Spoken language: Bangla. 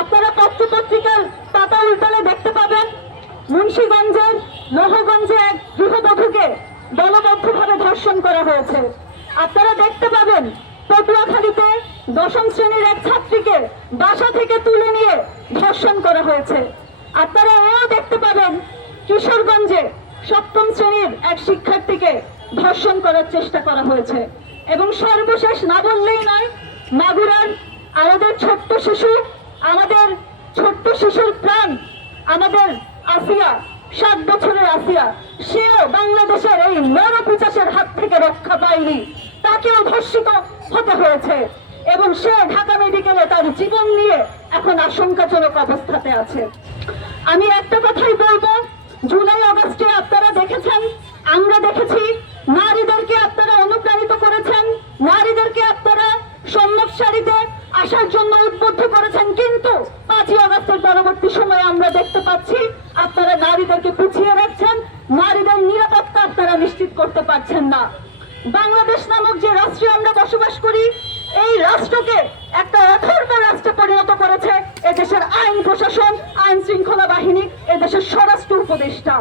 আপনারা পত্রপত্রিকার পাতা উল্টালে দেখতে পাবেন মুন্সিগঞ্জের লোহগঞ্জে এক গৃহবধূকে দলবদ্ধভাবে ধর্ষণ করা হয়েছে। আপনারা দেখতে পাবেন পটুয়াখালীতে 10ম শ্রেণীর এক ছাত্রীকে বাসা থেকে তুলে নিয়ে ধর্ষণ করা হয়েছে। আপনারা এও দেখতে পাবেন কিশোরগঞ্জে 7ম শ্রেণীর এক শিক্ষার্থীকে ধর্ষণ করার চেষ্টা করা হয়েছে। এবং সর্বশেষ না বললেই নয়, মাগুরার আমাদের ছোট্ট শিশুর প্রাণ, আমাদের আসিয়া, 7 বছরের আসিয়া, সেও বাংলাদেশের এই নরপিশাচের হাত থেকে রক্ষা পায়নি, তাকেও ধর্ষিত হতে হয়েছে এবং সে ঢাকা মেডিকেলে তার জীবন নিয়ে এখন আশঙ্কাজনক অবস্থাতে আছে। আমি একটা কথাই বলবো, জুলাই আগস্টে আপনারা দেখেছেন, আমরা দেখেছি, নারীদেরকে আপনারা অনুপ্রাণিত করেছেন, নারীদেরকে আপনারা সম্মুখ সারিতে আসার জন্য উদ্বুদ্ধ করেছেন, কিন্তু 5ই আগস্টের পরবর্তী সময়ে আমরা দেখতে পাচ্ছি আপনারা নারীদেরকে পিছিয়ে রাখছেন, নারীদের নিরাপত্তা আপনারা নিশ্চিত করতে পারছেন না। বাংলাদেশ নামক যে রাষ্ট্রে আমরা বসবাস করি, এই রাষ্ট্রকে একটা অথর্ব রাষ্ট্রে পরিণত করেছে এদেশের আইন প্রশাসন, আইন শৃঙ্খলা বাহিনী, এদেশের স্বরাষ্ট্র উপদেষ্টা।